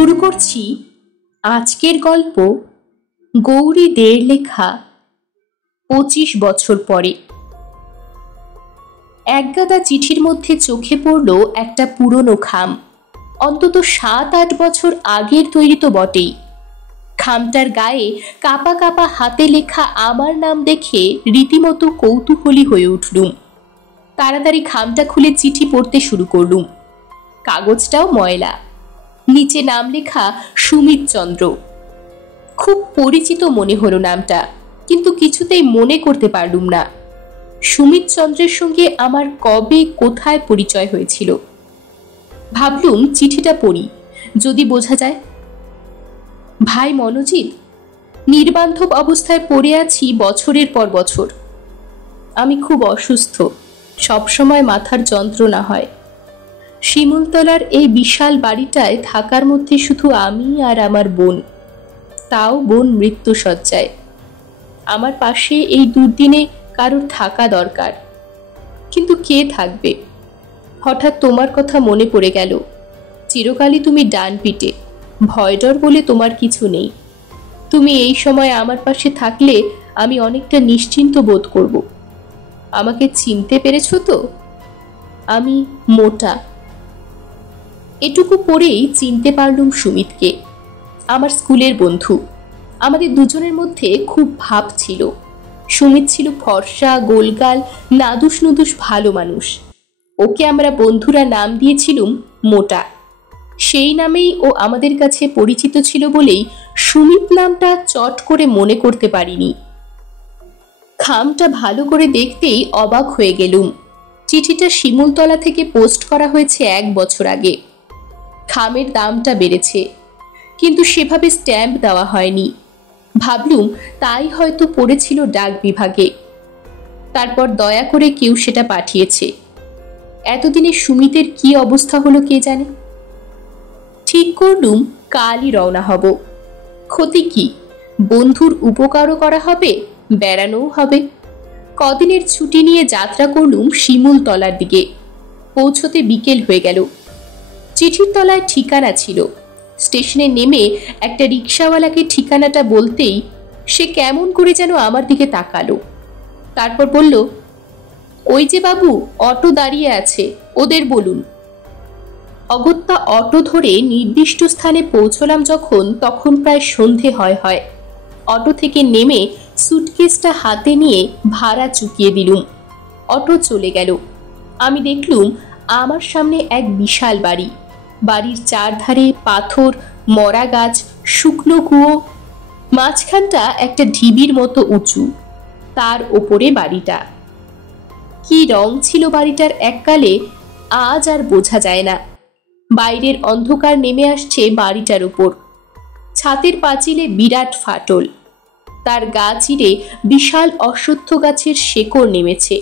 শুরু করছি আজকের গল্প গৌরী দের লেখা 25 বছর পরে। একগাদা চিঠির মধ্যে চোখে পড়ল একটা পুরনো খাম, অন্তত 7-8 বছর আগের তৈরি তো বটেই। খামটার গায়ে কাপা কাপা হাতে লেখা আমার নাম দেখে রীতিমতো কৌতূহলী হয়ে উঠলুম। তাড়াতাড়ি খামটা খুলে চিঠি পড়তে শুরু করলুম। কাগজটাও ময়লা, নিচে নাম লেখা সুমিত চন্দ্র। খুব পরিচিত মনে হলো নামটা, কিন্তু কিছুতেই মনে করতে পারলুম না সুমিত চন্দ্রের সঙ্গে আমার কবে কোথায় পরিচয় হয়েছিল। ভাবলুম চিঠিটা পড়ি, যদি বোঝা যায়। ভাই মনোজিৎ, নির্বান্ধব অবস্থায় পড়ে আছি বছরের পর বছর। আমি খুব অসুস্থ, সবসময় মাথার যন্ত্রণা হয়। শিমুলতলার এই বিশাল বাড়িটায় থাকার মধ্যে শুধু আমি আর আমার বোন, তাও বোন মৃত্যুশয্যায়। আমার পাশে এই দুর্দিনে কারোর থাকা দরকার, কিন্তু কে থাকবে? হঠাৎ তোমার কথা মনে পড়ে গেল। চিরকালই তুমি ডান পিটে, ভয়ডর বলে তোমার কিছু নেই। তুমি এই সময় আমার পাশে থাকলে আমি অনেকটা নিশ্চিন্ত বোধ করব। আমাকে চিনতে পেরেছ তো? আমি মোটা। এটুকু পরেই চিনতে পারলুম সুমিতকে, আমার স্কুলের বন্ধু। আমাদের দুজনের মধ্যে খুব ভাব ছিল। সুমিত ছিল ফর্সা, গোলগাল, নাদুস নুদুস ভালো মানুষ। ওকে আমরা বন্ধুরা নাম দিয়েছিলুম মোটা। সেই নামেই ও আমাদের কাছে পরিচিত ছিল বলেই সুমিত নামটা চট করে মনে করতে পারিনি। খামটা ভালো করে দেখতেই অবাক হয়ে গেলুম। চিঠিটা শিমুলতলা থেকে পোস্ট করা হয়েছে 1 বছর আগে। খামের দামটা বেড়েছে, কিন্তু সেভাবে স্ট্যাম্প দেওয়া হয়নি। ভাবলুম তাই হয়তো পড়েছিল ডাক বিভাগে। তারপর দয়া করে কেউ সেটা পাঠিয়েছে। এতদিনে সুমিতের কি অবস্থা হলো কে জানে। ঠিক করলুম কালই রওনা হব। ক্ষতি কি? বন্ধুর উপকারও করা হবে, বেড়ানোও হবে। কদিনের ছুটি নিয়ে যাত্রা করলুম শিমুলতলার দিকে। পৌঁছতে বিকেল হয়ে গেল। চিঠির তলায় ঠিকানা ছিল। স্টেশনে নেমে একটা রিক্সাওয়ালাকে ঠিকানাটা বলতেই সে কেমন করে যেন আমার দিকে তাকালো। তারপর বলল, ওই যে বাবু, অটো দাঁড়িয়ে আছে, ওদের বলুন। অগত্যা অটো ধরে নির্দিষ্ট স্থানে পৌঁছলাম যখন, তখন প্রায় সন্ধে হয়। অটো থেকে নেমে সুটকেসটা হাতে নিয়ে ভাড়া চুকিয়ে দিলুম। অটো চলে গেল। আমি দেখলুম আমার সামনে এক বিশাল বাড়ি। বাড়ির চারধারে পাথর, মরা গাছ, শুকনো কুয়ো। মাঝখানটা একটা ঢিবির মতো উঁচু, তার ওপরে বাড়িটা। কি রং ছিল বাড়িটার এককালে, আজ আর বোঝা যায় না। বাইরের অন্ধকার নেমে আসছে বাড়িটার উপর। ছাদের পাঁচিলে বিরাট ফাটল, তার গা চিরে বিশাল অশ্বত্থ গাছের শেকড় নেমেছে।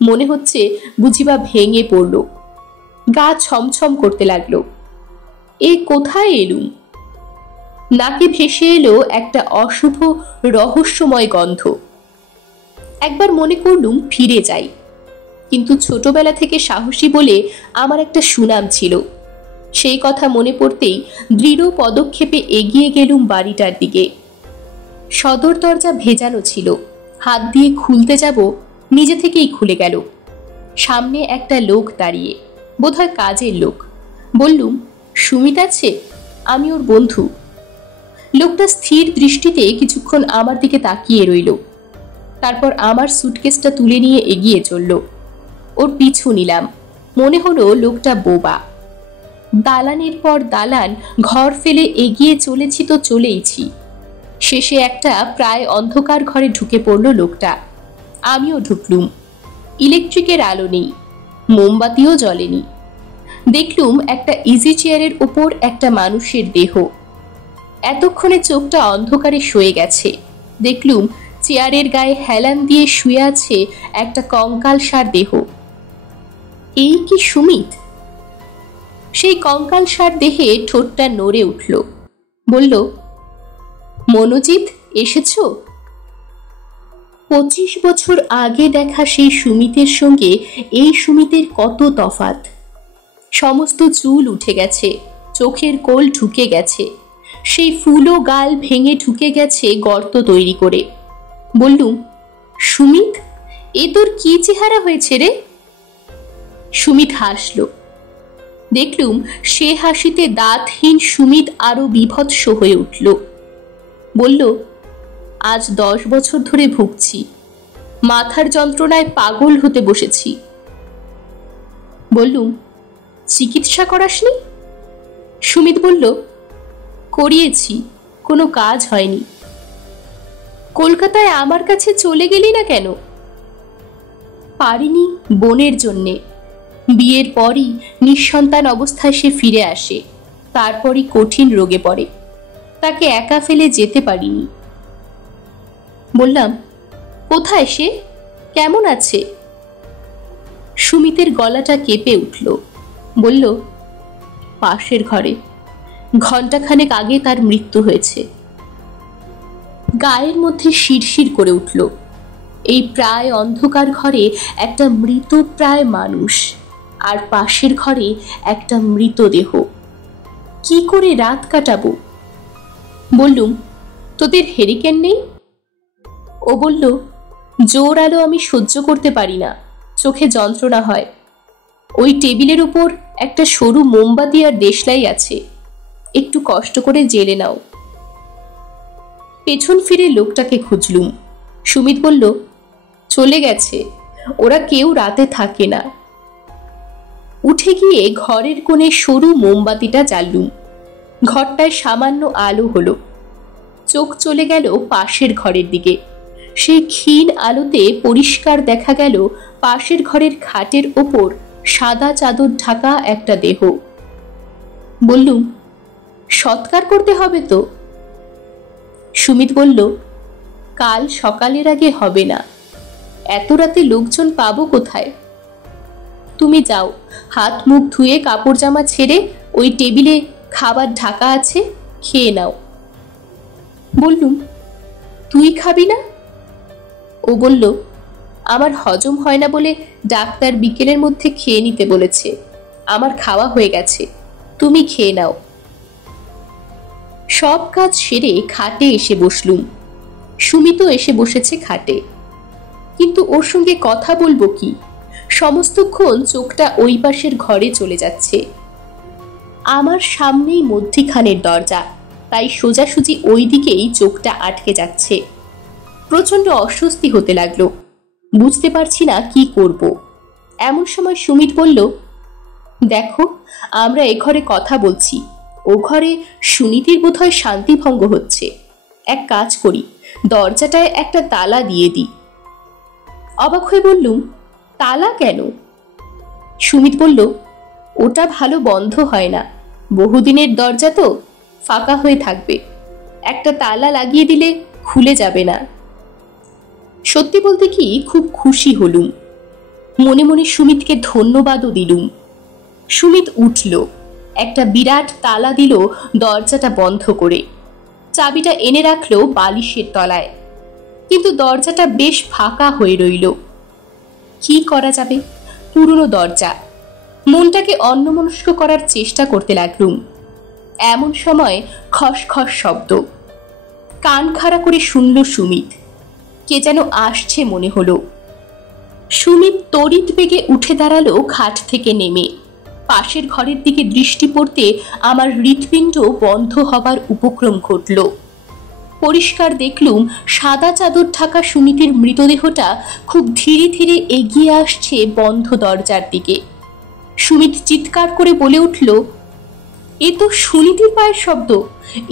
মনে হচ্ছে বুঝিবা ভেঙে পড়ল। গা ছমছম করতে লাগলো। এ কোথায় এলুম? নাকে ভেসে এলো একটা অশুভ রহস্যময় গন্ধ। একবার মনে করলুম ফিরে যাই, কিন্তু ছোটবেলা থেকে সাহসী বলে আমার একটা সুনাম ছিল। সেই কথা মনে পড়তেই দৃঢ় পদক্ষেপে এগিয়ে গেলুম বাড়িটার দিকে। সদর দরজা ভেজানো ছিল। হাত দিয়ে খুলতে যাব, নিজে থেকেই খুলে গেল। সামনে একটা লোক দাঁড়িয়ে, বোধহয় কাজের লোক। বললুম, সুমিত আছে? আমি ওর বন্ধু। লোকটা স্থির দৃষ্টিতে কিছুক্ষণ আমার দিকে তাকিয়ে রইল। তারপর আমার সুটকেসটা তুলে নিয়ে এগিয়ে চলল। ওর পিছু নিলাম। মনে হলো লোকটা বোবা। দালানের পর দালান, ঘর ফেলে এগিয়ে চলেছি তো চলেইছি। শেষে একটা প্রায় অন্ধকার ঘরে ঢুকে পড়ল লোকটা। আমিও ঢুকলুম। ইলেকট্রিকের আলো নেই, মোমবাতিও জ্বলেনি। দেখলুম একটা ইজি চেয়ারের ওপর একটা মানুষের দেহ। এতক্ষণে চোখটা অন্ধকারে সয়ে গেছে। দেখলুম চেয়ারের গায়ে হেলান দিয়ে শুয়ে আছে একটা কঙ্কালসার দেহ। এই কি সুমিত? সেই কঙ্কালসার দেহে ঠোঁটটা নড়ে উঠল। বলল, মনোজিৎ, এসেছো? 25 বছর আগে দেখা সেই সুমিতের সঙ্গে এই সুমিতের কত তফাৎ। সমস্ত চুল উঠে গেছে, চোখের কোল ঢুকে গেছে, সেই ফুলো গাল ভেঙে ঢুকে গেছে গর্ত তৈরি করে। বললুম, সুমিত, এ তোর কি চেহারা হয়েছে রে? সুমিত হাসল। দেখলুম সে হাসিতে দাঁতহীন সুমিত আরো বীভৎস হয়ে উঠল। বলল, আজ 10 বছর ধরে ভুগছি, মাথার যন্ত্রণায় পাগল হতে বসেছি। বললুম, চিকিৎসা করাসনি? সুমিত বলল, করিয়েছি, কোনো কাজ হয়নি। কলকাতায় আমার কাছে চলে গেলি না কেন? পারিনি, বোনের জন্যে। বিয়ের পরই নিঃসন্তান অবস্থায় সে ফিরে আসে, তারপরই কঠিন রোগে পড়ে, তাকে একা ফেলে যেতে পারিনি। বললাম, কোথায় সে, কেমন আছে? সুমিতের গলাটা কেঁপে উঠল। বলল, পাশের ঘরে, ঘণ্টাখানেক আগে তার মৃত্যু হয়েছে। গায়ের মধ্যে শিরশির করে উঠল। এই প্রায় অন্ধকার ঘরে একটা মৃত প্রায় মানুষ, আর পাশের ঘরে একটা মৃতদেহ। কি করে রাত কাটাবো? বললুম, তোদের হেরিকেন নেই? ও বলল, জোর আলো আমি সহ্য করতে পারি না, চোখে যন্ত্রণা হয়। ওই টেবিলের উপর একটা সরু মোমবাতি আর দেশলাই আছে, একটু কষ্ট করে জেলে নাও। পেছন ফিরে লোকটাকে খুঁজলুম। সুমিত বলল, চলে গেছে, ওরা কেউ রাতে থাকে না। উঠে গিয়ে ঘরের কোণে সরু মোমবাতিটা জ্বাললুম। ঘরটায় সামান্য আলো হলো। চোখ চলে গেল পাশের ঘরের দিকে। সেই ক্ষীণ আলোতে পরিষ্কার দেখা গেল পাশের ঘরের খাটের ওপর সাদা চাদর ঢাকা একটা দেহ। বললুম, সৎকার করতে হবে তো? সুমিত বলল, কাল সকালের আগে হবে না, এত রাতে লোকজন পাবো কোথায়? তুমি যাও, হাত মুখ ধুয়ে কাপড় জামা ছেড়ে ওই টেবিলে খাবার ঢাকা আছে, খেয়ে নাও। বললুম, তুই খাবি না? ও বলল, আমার হজম হয় না বলে ডাক্তার বিকেলের মধ্যে খেয়ে নিতে বলেছে, আমার খাওয়া হয়ে গেছে, তুমি খেয়ে নাও। সব কাজ সেরে খাটে এসে বসলুম। সুমিতও এসে বসেছে খাটে, কিন্তু ওর সঙ্গে কথা বলবো কি? সমস্তক্ষণ চোখটা ওই পাশের ঘরে চলে যাচ্ছে। আমার সামনেই মধ্যিখানের দরজা, তাই সোজাসুজি ওই দিকেই চোখটা আটকে যাচ্ছে। প্রচন্ড অস্বস্তি হতে লাগলো, বুঝতে পারছি না কি করব। এমন সময় সুমিত বলল, দেখো, আমরা এ ঘরে কথা বলছি, ও ঘরে সুনীতির বোধহয় শান্তিভঙ্গ হচ্ছে। এক কাজ করি, দরজাটায় একটা তালা দিয়ে দিই। অবাক হয়ে বললুম, তালা কেন? সুমিত বলল, ওটা ভালো বন্ধ হয় না, বহুদিনের দরজা তো, ফাঁকা হয়ে থাকবে, একটা তালা লাগিয়ে দিলে খুলে যাবে না। সত্যি বলতে কি, খুব খুশি হলুম। মনে মনে সুমিতকে ধন্যবাদও দিলুম। সুমিত উঠল, একটা বিরাট তালা দিল দরজাটা বন্ধ করে। চাবিটা এনে রাখলো বালিশের তলায়, কিন্তু দরজাটা বেশ ফাঁকা হয়ে রইল। কি করা যাবে? পুরনো দরজা। মনটাকে অন্যমনস্ক করার চেষ্টা করতে লাগলুম। এমন সময় খসখস শব্দ। কান খাড়া করে শুনল সুমিত। কে যেন আসছে মনে হলো। সুমিত তড়িৎ বেগে উঠে দাঁড়ালো খাট থেকে নেমে। পাশের ঘরের দিকে দৃষ্টি পড়তে আমার হৃৎপিণ্ড বন্ধ হবার উপক্রম ঘটল। পরিষ্কার দেখলুম সাদা চাদর ঢাকা সুনীতির মৃতদেহটা খুব ধীরে ধীরে এগিয়ে আসছে বন্ধ দরজার দিকে। সুমিত চিৎকার করে বলে উঠল, এ তো সুনীতির পায়ের শব্দ,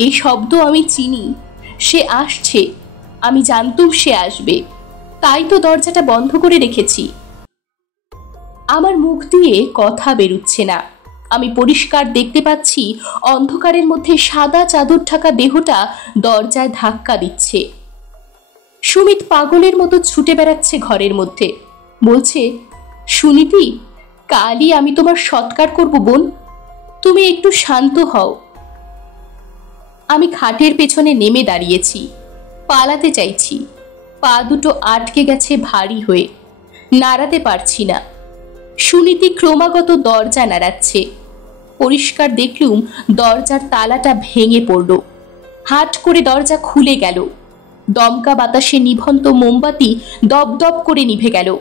এই শব্দ আমি চিনি, সে আসছে, আমি জানতুম সে আসবে, তাই তো দরজাটা বন্ধ করে রেখেছি। আমার মুখ দিয়ে কথা বেরুচ্ছে না। আমি পরিষ্কার দেখতে পাচ্ছি অন্ধকারের মধ্যে সাদা চাদর ঢাকা দেহটা দরজায় ধাক্কা দিচ্ছে। সুমিত পাগলের মতো ছুটে বেড়াচ্ছে ঘরের মধ্যে, বলছে, সুনীতি, কালই আমি তোমার সৎকার করব বোন, তুমি একটু শান্ত হও। আমি খাটের পেছনে নেমে দাঁড়িয়েছি, পালাতে চাইছি, পা দুটো আটকে গেছে ভারী হয়ে, নাড়াতে পারছি না। সুনীতি ক্রমাগত দরজা নাড়াচ্ছে। পরিষ্কার দেখলুম দরজার তালাটা ভেঙে পড়ল। হাট করে দরজা খুলে গেল। দমকা বাতাসে নিভন্ত মোমবাতি দপদপ করে নিভে গেল।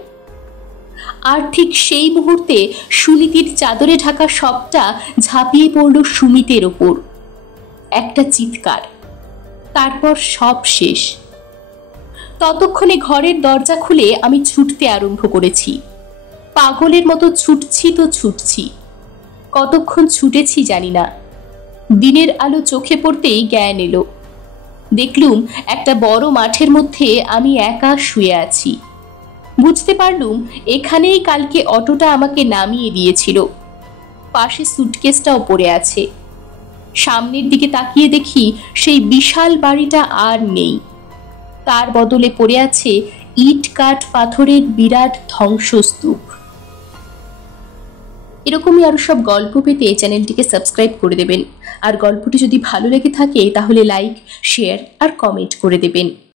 আর ঠিক সেই মুহূর্তে সুনীতির চাদরে ঢাকা সবটা ঝাঁপিয়ে পড়ল সুমিতের ওপর। একটা চিৎকার, তারপর সব শেষ। ততক্ষণে ঘরের দরজা খুলে আমি ছুটতে আরম্ভ করেছি। পাগলের মতো ছুটছি তো ছুটছি। কতক্ষণ ছুটেছি জানি না। দিনের আলো চোখে পড়তেই জ্ঞান এলো। দেখলুম একটা বড় মাঠের মধ্যে আমি একা শুয়ে আছি। বুঝতে পারলুম এখানেই কালকে অটোটা আমাকে নামিয়ে দিয়েছিল। পাশে সুটকেসটাও পড়ে আছে। সামনের দিকে তাকিয়ে দেখি সেই বিশাল বাড়িটা আর নেই। তার বদলে পড়ে আছে ইট কাঠ পাথরের বিরাট ধ্বংসস্তূপ। এরকমই আরো সব গল্প পেতে চ্যানেলটিকে সাবস্ক্রাইব করে দেবেন। আর গল্পটি যদি ভালো লেগে থাকে তাহলে লাইক, শেয়ার আর কমেন্ট করে দেবেন।